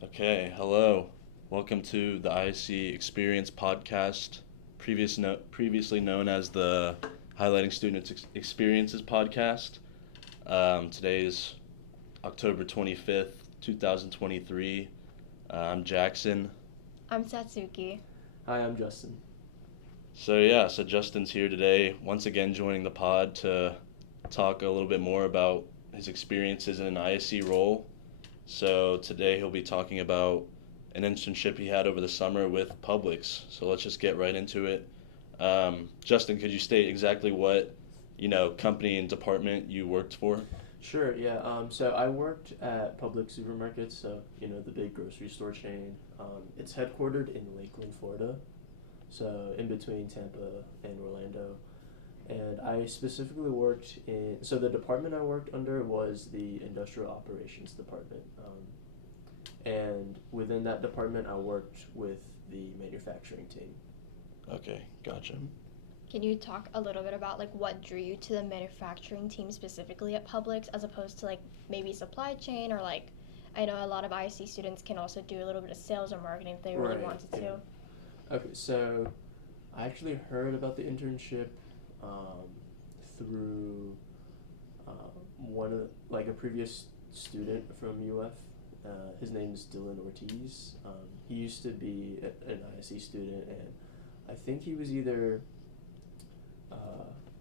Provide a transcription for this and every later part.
Okay, hello. Welcome to the ISE Experience podcast, previously known as the Highlighting Students Experiences podcast. Today is October 25th, 2023. I'm Jackson. I'm Satsuki. Hi, I'm Justin. So Justin's here today, once again joining the pod to talk a little bit more about his experiences in an ISE role. So today he'll be talking about an internship he had over the summer with Publix. So let's just get right into it. Justin, could you state exactly what, company and department you worked for? Sure, yeah. So I worked at Publix supermarkets, so the big grocery store chain. It's headquartered in Lakeland, Florida, so in between Tampa and Orlando. And I specifically worked in. So the department I worked under was the industrial operations department, and within that department, I worked with the manufacturing team. Okay, gotcha. Can you talk a little bit about what drew you to the manufacturing team specifically at Publix as opposed to maybe supply chain or I know a lot of IC students can also do a little bit of sales or marketing if they really Right, wanted yeah. to. Okay, so I actually heard about the internship through one of a previous student from UF. His name is Dylan Ortiz. He used to be an ISE student, and I think he was either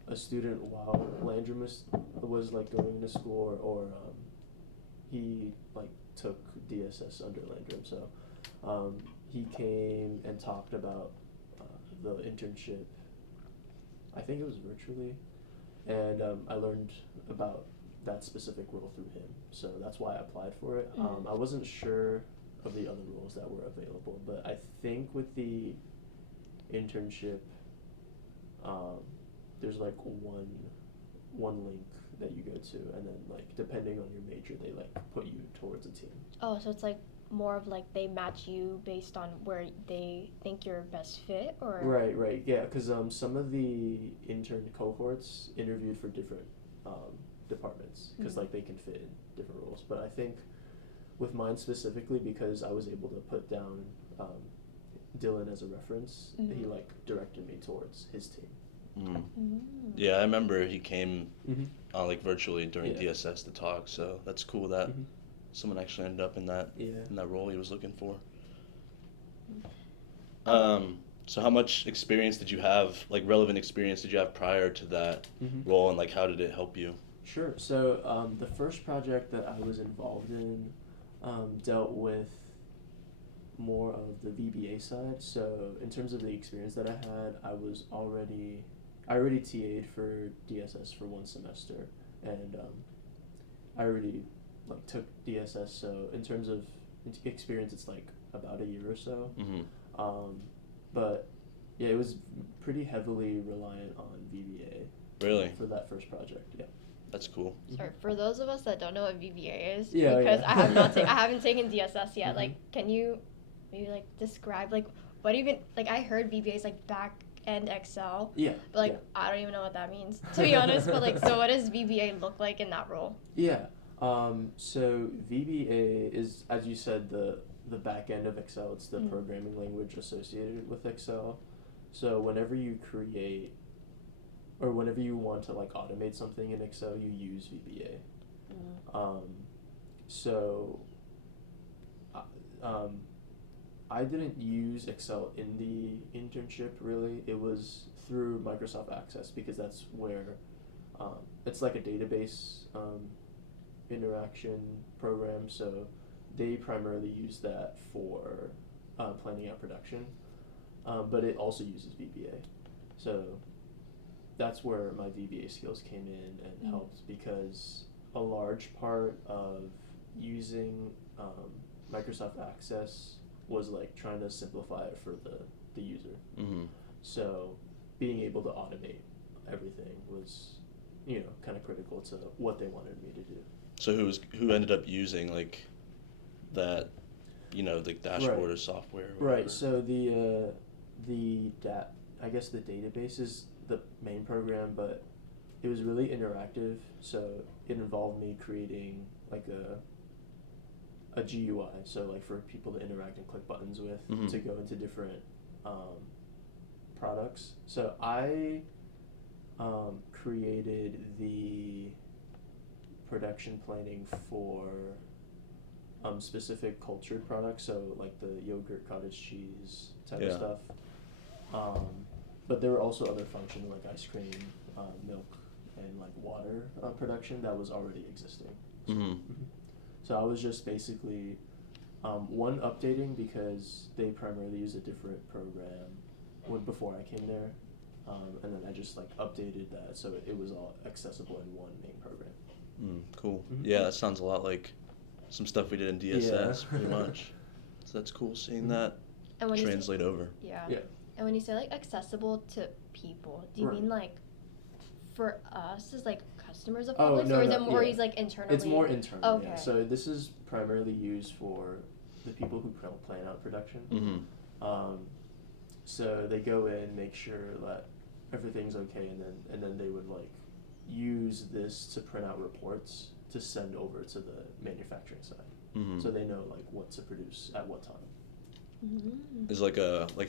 a student while Landrum was going into school, or he took DSS under Landrum. So he came and talked about the internship. I think it was virtually, and I learned about that specific role through him. So that's why I applied for it. I wasn't sure of the other roles that were available, but I think with the internship, there's one link that you go to, and then depending on your major, they put you towards a team. Oh, so it's more of they match you based on where they think you're best fit, or Right, yeah, because some of the intern cohorts interviewed for different departments, because they can fit in different roles. But I think with mine specifically, because I was able to put down Dylan as a reference, he directed me towards his team. Yeah, I remember he came virtually during Yeah. DSS to talk, so that's cool that someone actually ended up in that role he was looking for. So how much experience did you have, relevant experience did you have prior to that role, and how did it help you? Sure. So the first project that I was involved in dealt with more of the VBA side. So in terms of the experience that I had, I already TA'd for DSS for one semester, and I already took DSS. So in terms of experience, it's about a year or so. But yeah, it was pretty heavily reliant on VBA. Really? For that first project, yeah. That's cool. Sorry, for those of us that don't know what VBA is, Yeah, because yeah. I haven't taken DSS yet. Can you maybe describe what even I heard VBA is back end Excel. Yeah. But yeah. I don't even know what that means, to be honest. But so what does VBA look like in that role? Yeah. So VBA is, as you said, the back end of Excel. It's the programming language associated with Excel. So whenever you create, or whenever you want to automate something in Excel, you use VBA. So I didn't use Excel in the internship, really. It was through Microsoft Access, because that's where it's a database interaction program. So they primarily use that for planning out production, but it also uses VBA. So that's where my VBA skills came in and helped, because a large part of using Microsoft Access was trying to simplify it for the user. So being able to automate everything was kind of critical to what they wanted me to do. So who ended up using that, the dashboard or software or whatever? Right. So I guess the database is the main program, but it was really interactive. So it involved me creating a GUI, so like for people to interact and click buttons with to go into different products. So I created the production planning for specific cultured products, so like the yogurt, cottage cheese type of stuff. But there were also other functions like ice cream, milk, and like water production that was already existing. So I was just basically one updating because they primarily use a different program before I came there, and then I just like updated that so it was all accessible in one main program. Cool. Yeah, that sounds a lot like some stuff we did in DSS, pretty much. So that's cool seeing that And when translate over. Yeah. Yeah. And when you say like accessible to people, do you mean like for us as like customers of Publix, or is it more like internally? It's more internal. Okay. Yeah. So this is primarily used for the people who plan out production. So they go in, make sure that everything's okay, and then they would like use this to print out reports to send over to the manufacturing side, so they know like what to produce at what time. Is like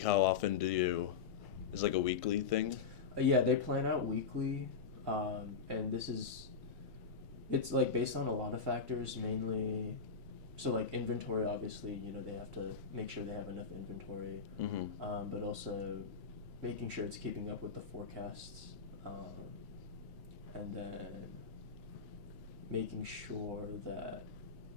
how often is like a weekly thing? Yeah, they plan out weekly, and it's like based on a lot of factors, mainly. So like inventory, obviously, they have to make sure they have enough inventory, but also making sure it's keeping up with the forecasts, and then making sure that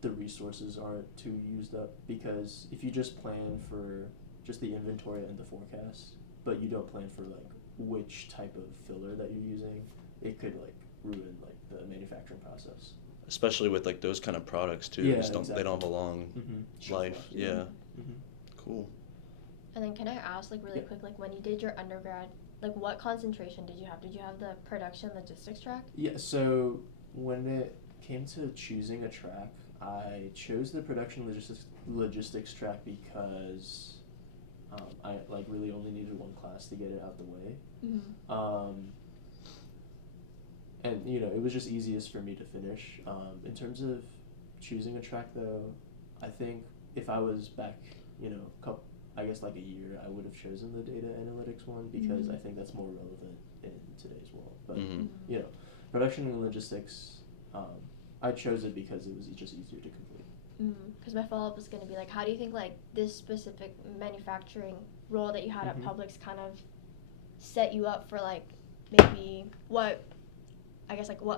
the resources aren't too used up, because if you just plan for just the inventory and the forecast, but you don't plan for like which type of filler that you're using, it could like ruin like the manufacturing process. Especially with like those kind of products too. Yeah, Exactly. They don't have a long life. Yeah. Cool. And then can I ask like really quick, like when you did your undergrad, like what concentration did you have? Did you have the production logistics track? Yeah, so when it came to choosing a track, I chose the production logistics track because I like really only needed one class to get it out the way. And it was just easiest for me to finish. In terms of choosing a track though, I think if I was back, I guess like a year, I would have chosen the data analytics one, because I think that's more relevant in today's world. But production and logistics, I chose it because it was just easier to complete. Because my follow-up was going to be like, how do you think like this specific manufacturing role that you had at Publix kind of set you up for like maybe what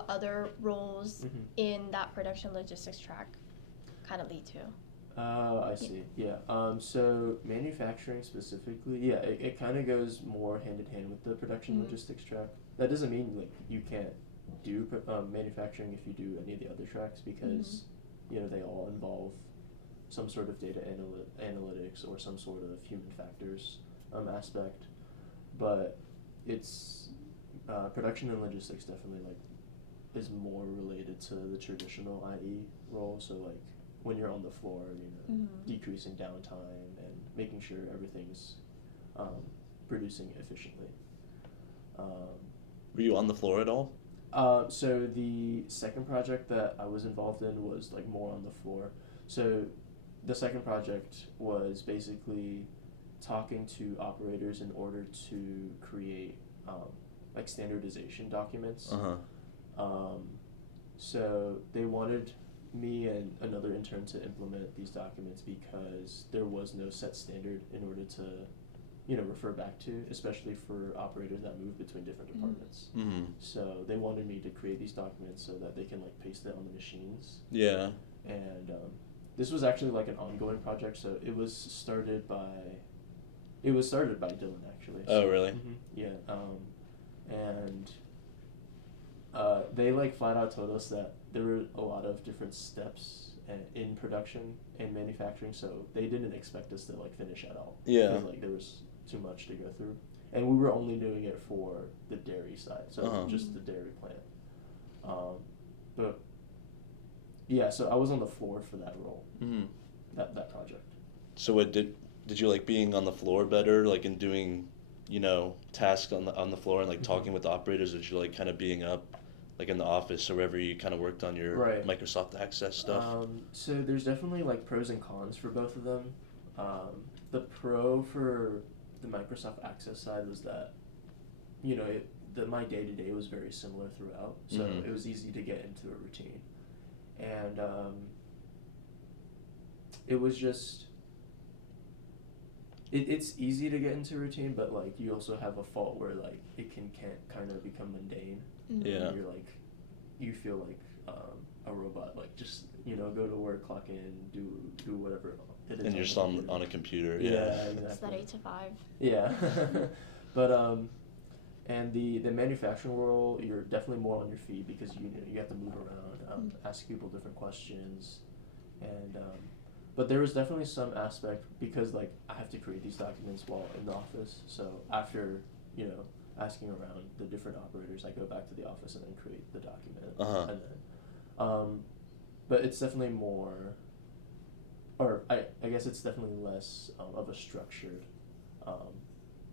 other roles in that production logistics track kind of lead to? I see. Yeah. So manufacturing specifically, yeah, it kind of goes more hand in hand with the production logistics track. That doesn't mean like you can't do manufacturing if you do any of the other tracks, because they all involve some sort of data analytics or some sort of human factors aspect. But it's production and logistics definitely like is more related to the traditional IE role. So like when you're on the floor, decreasing downtime and making sure everything's producing efficiently. Were you on the floor at all? So the second project that I was involved in was like more on the floor. So the second project was basically talking to operators in order to create like standardization documents. So they wanted me and another intern to implement these documents because there was no set standard in order to refer back to, especially for operators that move between different departments. So they wanted me to create these documents so that they can like paste it on the machines. Yeah. And this was actually like an ongoing project, so it was started by Dylan actually. Oh, really? Yeah. And they like flat out told us that there were a lot of different steps in production and manufacturing, so they didn't expect us to like finish at all. Yeah. Because like there was too much to go through, and we were only doing it for the dairy side, so just the dairy plant. But yeah, so I was on the floor for that role. That project. So what did you like being on the floor better, like in doing tasks on the floor and like talking with the operators, or did you like kind of being up like in the office or wherever you kind of worked on your Right. Microsoft Access stuff? So there's definitely like pros and cons for both of them. The pro for the Microsoft Access side was that, my day to day was very similar throughout, so Mhm. it was easy to get into a routine, and it was just it's easy to get into routine, but like you also have a fault where like it can't kind of become mundane. Yeah. And you're like, you feel like a robot, like just go to work, clock in, do whatever it is. And you're just on a computer. Yeah, Yeah. exactly. It's that 8 to 5. Yeah, but and the manufacturing role, you're definitely more on your feet because you have to move around, ask people different questions, and but there was definitely some aspect because like I have to create these documents while in the office. So after asking around the different operators, I go back to the office and then create the document, Uh-huh. and then but it's definitely more, or I guess it's definitely less of a structured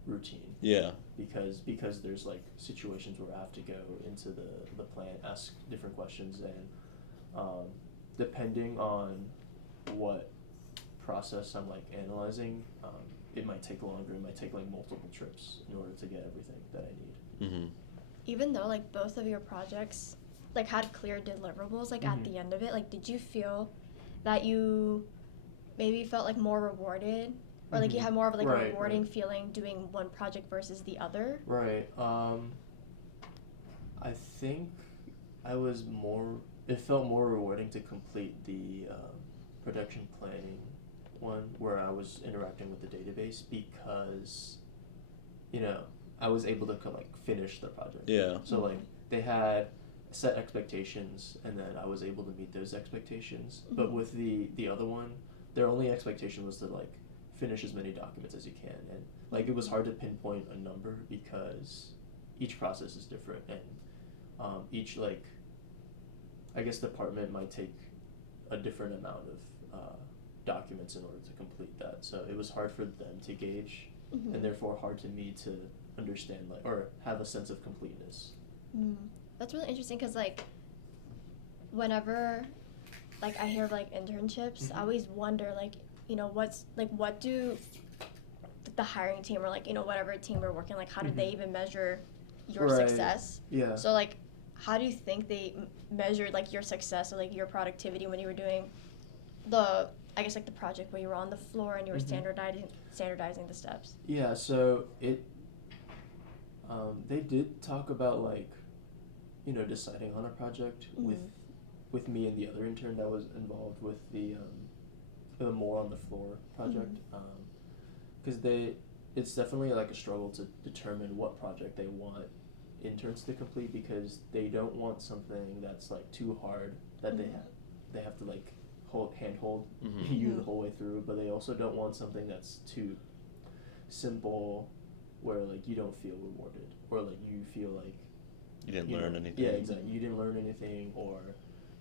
routine. Yeah. Because there's like situations where I have to go into the plant, ask different questions, and depending on what process I'm like analyzing, it might take longer. It might take like multiple trips in order to get everything that I need. Mm-hmm. Even though like both of your projects like had clear deliverables like at the end of it, like did you feel that you maybe felt like more rewarded, or like you had more of like a Right, rewarding right. feeling doing one project versus the other? Right. I think it felt more rewarding to complete the production planning one where I was interacting with the database because, I was able to like finish the project. Yeah. So like they had set expectations and then I was able to meet those expectations. But with the other one, their only expectation was to like finish as many documents as you can, and like it was hard to pinpoint a number because each process is different, and each like I guess department might take a different amount of documents in order to complete that. So it was hard for them to gauge, and therefore hard to me to understand like or have a sense of completeness. That's really interesting because like whenever like I hear of like internships, I always wonder like what's like what do the hiring team or like whatever team we're working, like how do they even measure your Right. success? Yeah. So like how do you think they measured like your success or like your productivity when you were doing the I guess like the project where you were on the floor and you were standardizing the steps? Yeah, so they did talk about like, deciding on a project with me and the other intern that was involved with the more on the floor project, because it's definitely like a struggle to determine what project they want interns to complete because they don't want something that's like too hard that they have to like handhold you the whole way through, but they also don't want something that's too simple where like you don't feel rewarded or like you feel like You didn't learn anything. Yeah, exactly. You didn't learn anything, or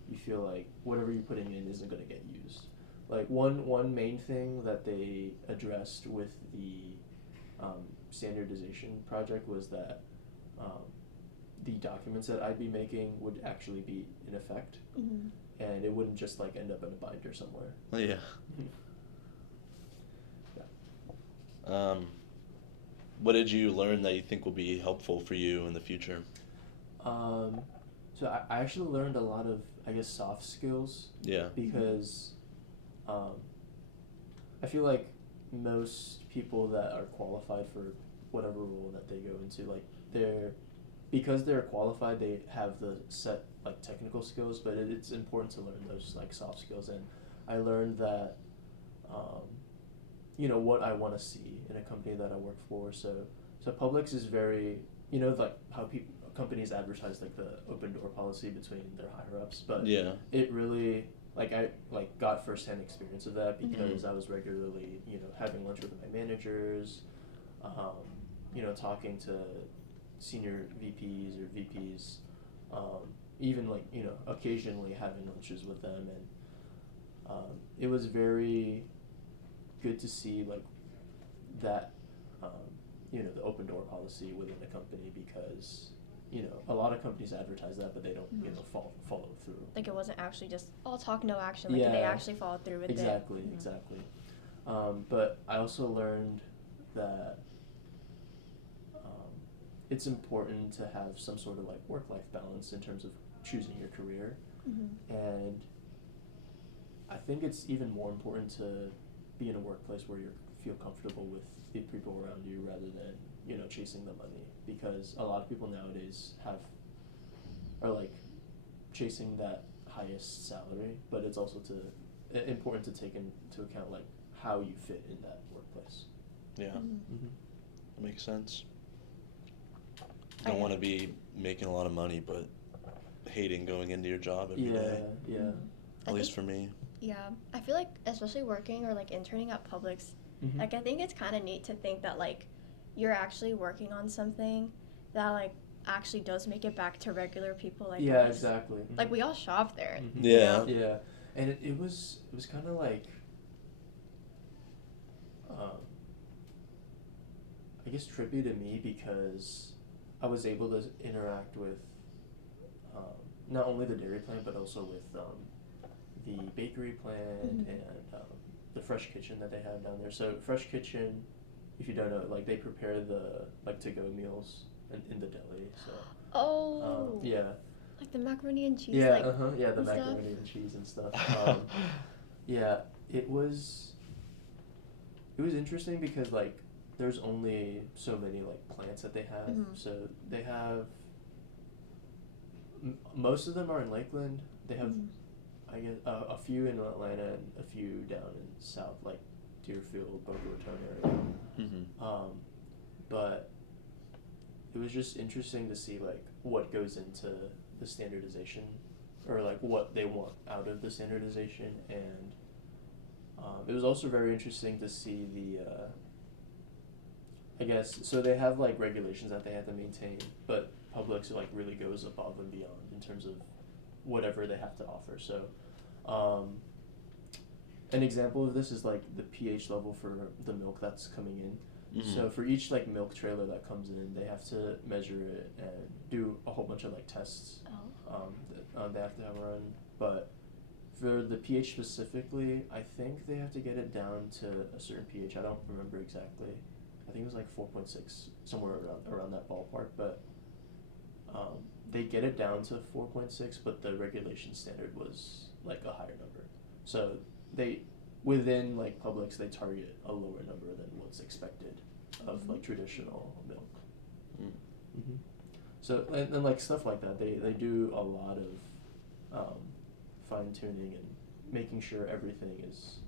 you feel like whatever you're putting in isn't going to get used. Like one main thing that they addressed with the standardization project was that the documents that I'd be making would actually be in effect, and it wouldn't just like end up in a binder somewhere. Oh, yeah. Yeah. What did you learn that you think will be helpful for you in the future? So I actually learned a lot of, I guess, soft skills. Yeah. Because I feel like most people that are qualified for whatever role that they go into, like because they're qualified, they have the set like technical skills, but it's important to learn those like soft skills. And I learned that, what I want to see in a company that I work for. So Publix is very, like how companies advertise like the open door policy between their higher ups, but Yeah. it really like I like got firsthand experience of that because I was regularly having lunch with my managers, talking to senior VPs or VPs, even like occasionally having lunches with them, and it was very good to see like that the open door policy within the company because you know, a lot of companies advertise that, but they don't, you Mhm. know, follow through. Like it wasn't actually just all talk, no action. Like did they Yeah. actually follow through with Exactly, it? Mhm. exactly. But I also learned that it's important to have some sort of like work-life balance in terms of choosing your career. Mhm. And I think it's even more important to be in a workplace where you feel comfortable with the people around you rather than, you know, chasing the money, because a lot of people nowadays are like chasing that highest salary, but it's also important to take into account like how you fit in that workplace. Yeah, Mhm. Mm-hmm. that makes sense. I Don't want to know. be making a lot of money, but hating going into your job every day. Yeah. Mhm. At I least think, for me. yeah, I feel like especially working or like interning at Publix, Mm-hmm. like I think it's kind of neat to think that like you're actually working on something that like actually does make it back to regular people like Yeah, us. exactly. Mm-hmm. Like we all shop there. Mm-hmm. You Yeah. know? Yeah, and it was kind of like, I guess trippy to me because I was able to interact with not only the dairy plant but also with the bakery plant Mhm. and the fresh kitchen that they have down there. So fresh kitchen, if you don't know, like they prepare the like to-go meals in the deli. So Oh. yeah. Like the macaroni and cheese. Yeah, Like, yeah, the and stuff. macaroni and cheese and stuff. Yeah, it was interesting because like there's only so many like plants that they have. Mhm. So they have most of them are in Lakeland. They have Mhm. I guess a few in Atlanta and a few down in South, like Deerfield, Boca Raton area. Mm-hmm. But it was just interesting to see like what goes into the standardization, or like what they want out of the standardization, and it was also very interesting to see the I guess so they have like regulations that they have to maintain, but Publix like really goes above and beyond in terms of whatever they have to offer. So an example of this is like the pH level for the milk that's coming in. Mm-hmm. So for each like milk trailer that comes in, they have to measure it and do a whole bunch of like tests. That they have to have run. But for the pH specifically, I think they have to get it down to a certain pH. I don't remember exactly. I think it was like 4.6, somewhere around that ballpark. But they get it down to 4.6, but the regulation standard was like a higher number. So within like Publix, they target a lower number than what's expected of like traditional milk. Mm. Mm-hmm. So and like stuff like that, they do a lot of fine tuning and making sure everything is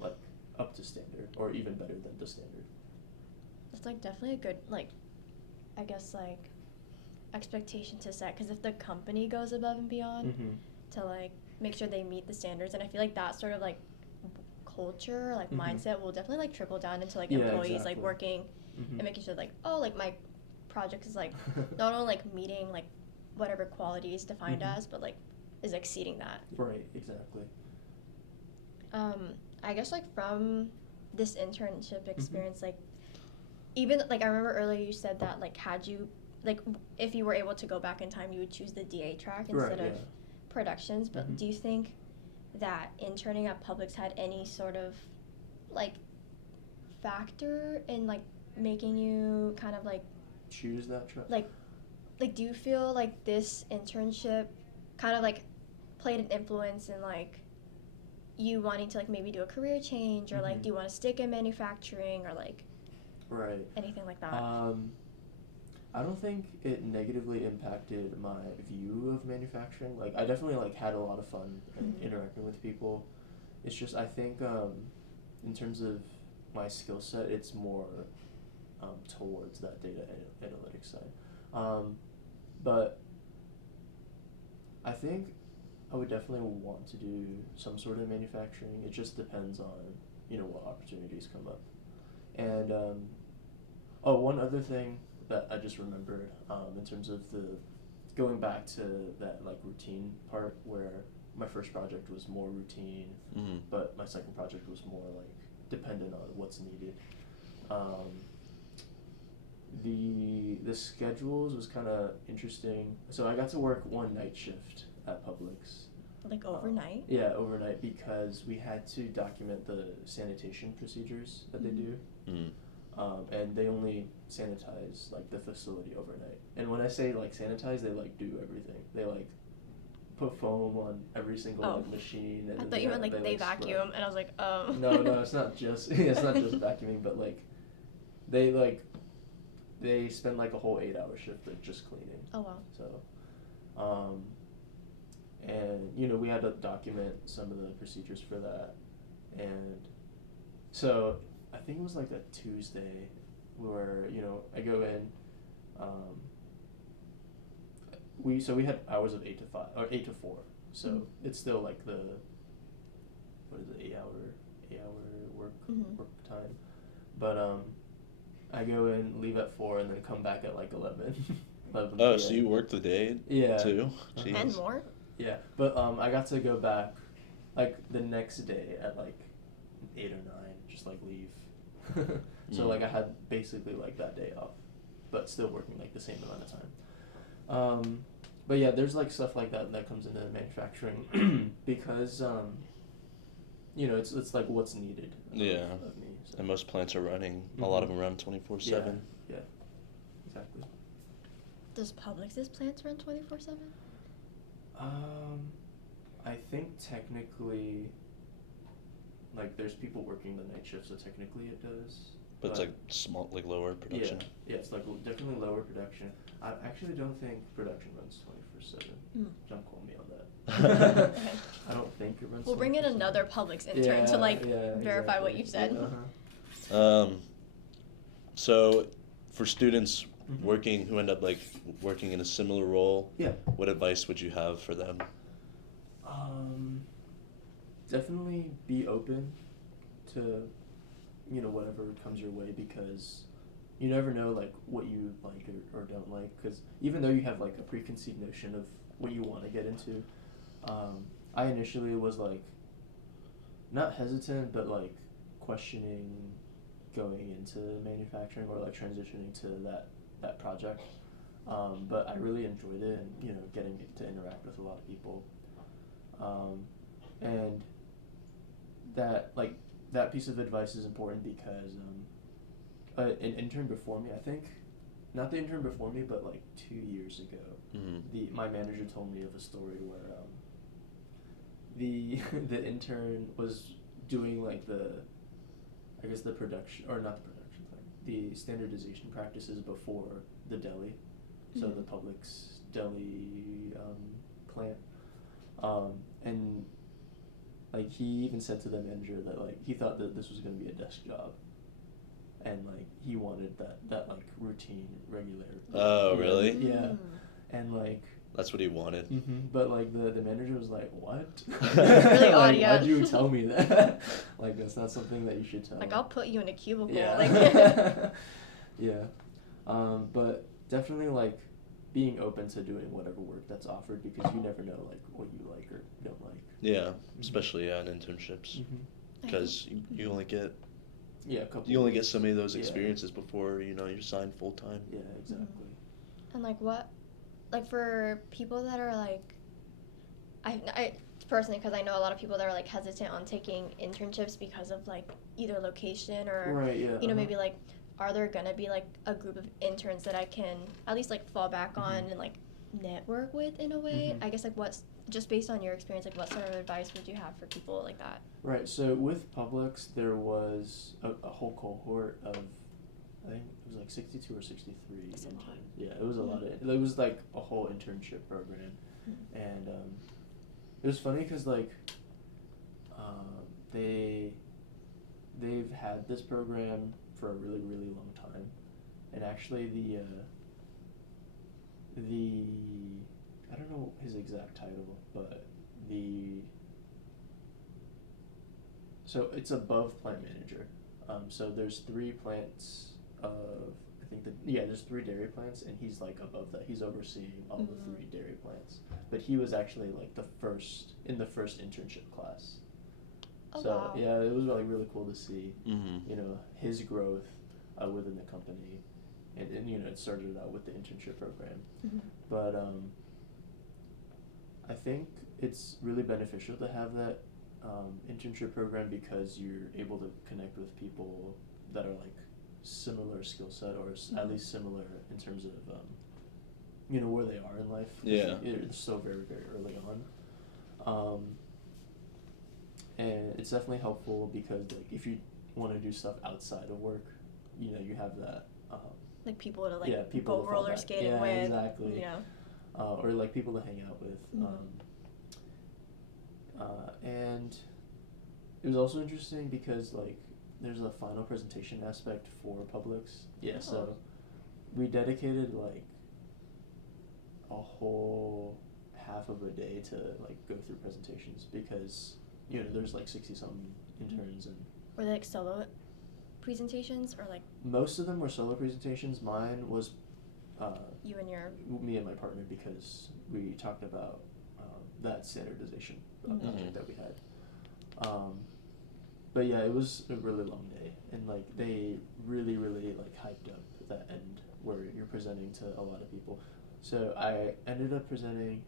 like up to standard or even better than the standard. It's like definitely a good like, I guess like, expectation to set, because if the company goes above and beyond to like make sure they meet the standards, and I feel like that sort of like culture, like mindset will definitely like trickle down into like employees like working and making sure like, oh, like my project is like not only like meeting like whatever quality is defined as, but like is exceeding that. Right, exactly. I guess like from this internship experience, like even like I remember earlier you said that like had you like if you were able to go back in time, you would choose the DA track instead of productions. But do you think that interning at Publix had any sort of like factor in like making you kind of like choose that track? Like do you feel like this internship kind of like played an influence in like you wanting to like maybe do a career change, or like do you want to stick in manufacturing, or like anything like that? I don't think it negatively impacted my view of manufacturing. Like I definitely like had a lot of fun interacting with people. It's just I think in terms of my skill set, it's more towards that data analytics side. But I think I would definitely want to do some sort of manufacturing. It just depends on, you know, what opportunities come up. And one other thing that I just remembered in terms of the going back to that like routine part, where my first project was more routine, but my second project was more like dependent on what's needed. the schedules was kind of interesting. So I got to work one night shift at Publix. Like overnight? Yeah, overnight, because we had to document the sanitation procedures that they do. And they only sanitize like the facility overnight. And when I say like sanitize, they like do everything. They like put foam on every single like machine. And I thought you meant like they vacuum, and I was like, No, it's not just vacuuming, but like they spend like a whole 8-hour shift like just cleaning. Oh wow. So, and we had to document some of the procedures for that, and so I think it was like a Tuesday where I go in. We had hours of 8 to 5 or 8 to 4, so it's still like the 8-hour work time, but I go in, leave at 4, and then come back at like 11. 11 Oh, p.m. so you worked the day too? Jeez. And more? Yeah, but I got to go back like the next day at like 8 or 9, just like leave. So like I had basically like that day off, but still working like the same amount of time. But yeah, there's like stuff like that comes into manufacturing because it's like what's needed. Of me, so. And most plants are running. A lot of them run 24/7. Yeah, exactly. Does Publix's plants run 24/7? I think technically, like, there's people working the night shift, so technically it does. But it's like small, like lower production. Yeah, it's like definitely lower production. I actually don't think production runs 24/7. Don't quote me on that. Okay. I don't think it runs. We'll bring in another Publix intern to verify what you've said. So, for students who end up like working in a similar role, what advice would you have for them? Definitely be open to whatever comes your way, because you never know like what you like or don't like, because even though you have like a preconceived notion of what you want to get into, I initially was like not hesitant but like questioning going into manufacturing or like transitioning to that project, but I really enjoyed it, and getting to interact with a lot of people, and that piece of advice is important because an intern before me, I think, not the intern before me, but like 2 years ago, my manager told me of a story where the intern was doing like the production, or not the production thing, the standardization practices before the deli, so the Publix deli plant, and like he even said to the manager that like he thought that this was going to be a desk job, and like he wanted that like routine, regular. Oh, really? Yeah, and like that's what he wanted. But like the manager was like, "What? Really odd, like, yeah. Why'd you tell me that? Like that's not something that you should tell." Like I'll put you in a cubicle. Yeah. Like. Yeah, but definitely like being open to doing whatever work that's offered, because you never know like what you like or don't like. Yeah, especially in internships, because you only get so many of those experiences before you're signed full time. Yeah, exactly. And like for people that are like, I personally, because I know a lot of people that are like hesitant on taking internships because of like either location or maybe like, are there gonna be like a group of interns that I can at least like fall back on and like network with in a way? I guess like what's, just based on your experience, like what sort of advice would you have for people like that? Right, so with Publix there was a whole cohort of, I think it was like 62 or 63 That's interns. a lot. Yeah, it was a lot of, it was like a whole internship program, and it was funny because like they've had this program for a really, really long time, and actually the I don't know his exact title, but so it's above plant manager. So there's 3 plants of, I think there's 3 dairy plants, and he's like above that. He's overseeing all the 3 dairy plants. But he was actually like in the first internship class. Oh, so wow. yeah, it was like really cool to see, his growth within the company, and it started out with the internship program. Mhm. But I think it's really beneficial to have that internship program because you're able to connect with people that are like similar skill set or at least similar in terms of where they are in life. 'Cause Yeah. it's still very, very early on. And it's definitely helpful because like if you want to do stuff outside of work, you have that. Like people to like Yeah, people go to fall roller back. skating Yeah, with. exactly. You know. Or like people to hang out with. Mhm. And it was also interesting because like there's a final presentation aspect for Publix. Yeah, so we dedicated like a whole half of a day to like go through presentations because there's like 60-something interns and Were they like solo presentations or like most of them were solo presentations. Mine was you and your me and my partner because we talked about that standardization project that we had. But yeah, it was a really long day, and like they really, really like hyped up that end where you're presenting to a lot of people. So I ended up presenting.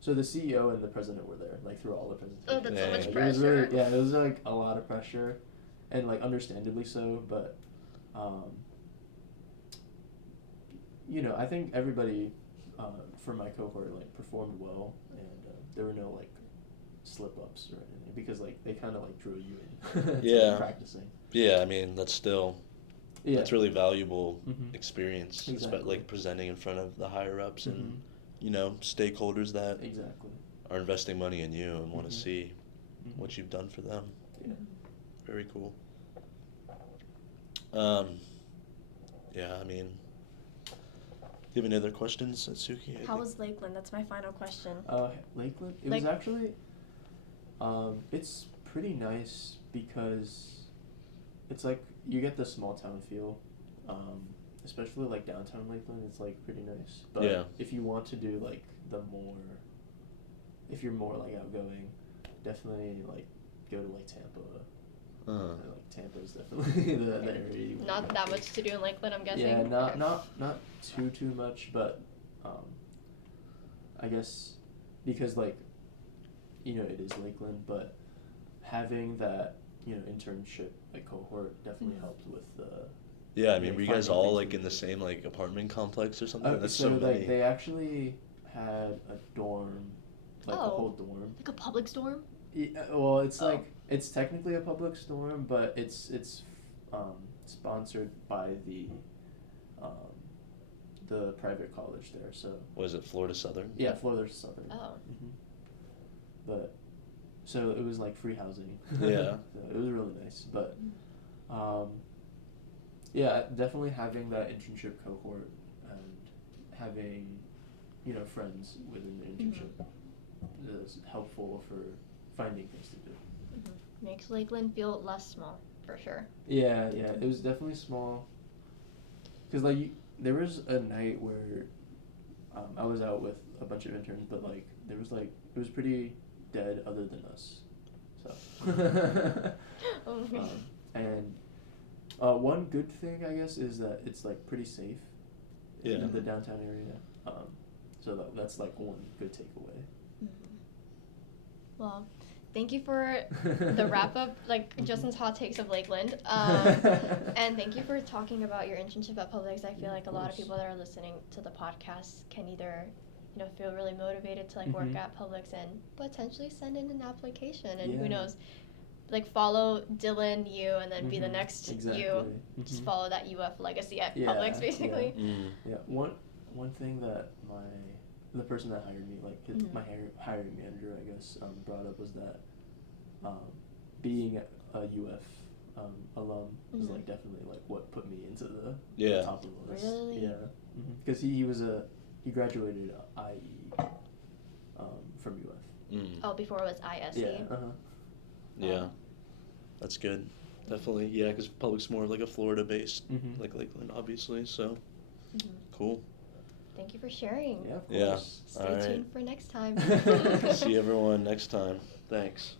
So the CEO and the president were there, like through all the presentations. Oh, that's so much Like, it was really, pressure. yeah, it was like a lot of pressure, and like understandably so. But, I think everybody from my cohort like performed well, and there were no like slip ups or anything because like they kind of like drew you in to Yeah. like, practicing. Yeah, I mean that's still Yeah. that's really valuable Mhm. experience, Exactly. like presenting in front of the higher ups and Mhm. Stakeholders that Exactly. are investing money in you and want to Mhm. see Mhm. what you've done for them. Yeah. Very cool. Yeah, I mean, do you have any other questions, Satsuki? How was Lakeland? That's my final question. Lakeland. It Like- was actually. It's pretty nice because it's like you get the small town feel, especially like downtown Lakeland. It's like pretty nice. But Yeah. if you want to do like if you're more like outgoing, definitely like go to like Tampa. Like Tampa is definitely the area. You Not wanna that go much to do in Lakeland, I'm guessing. Yeah, Okay. not too much, but I guess because like it is Lakeland, but having that internship like cohort definitely helped with the. Yeah, I mean, like, were you guys finding all things like to in the do. same like apartment complex or something? That's So so like many. they actually had a dorm, like a whole dorm. Like a public dorm? Yeah, well, it's Oh. like it's technically a public dorm, but it's sponsored by the private college there. So Was it Florida Southern? yeah, Florida Southern. Oh. But so it was like free housing. Yeah. So it was really nice, but yeah, definitely having that internship cohort and having friends within the internship is helpful for finding things to do. Makes Lakeland feel less small, for sure. Yeah, it was definitely small. Cause like there was a night where I was out with a bunch of interns, but like there was like it was pretty dead other than us. So. Okay. And one good thing I guess is that it's like pretty safe. Yeah. In the downtown area. So that's like one good takeaway. Well, thank you for the wrap up, like Justin's hot takes of Lakeland, and thank you for talking about your internship at Publix. I feel like a lot of people that are listening to the podcast can either, feel really motivated to like work at Publix and potentially send in an application, and who knows, like follow Dylan, you, and then be the next you. Just follow that UF legacy at Publix, basically. Yeah. One thing that the person that hired me, like my hiring manager, I guess, brought up was that being a UF alum was like definitely like what put me into the top of the list. Really? Yeah. Because he graduated IE from UF. Oh, before it was ISE. Yeah. Yeah, that's good. Definitely, yeah, because Publix more of like a Florida-based, like Lakeland, obviously. So, cool. Thank you for sharing. Yeah, of Yeah. course. Stay tuned for next time. See everyone next time. Thanks.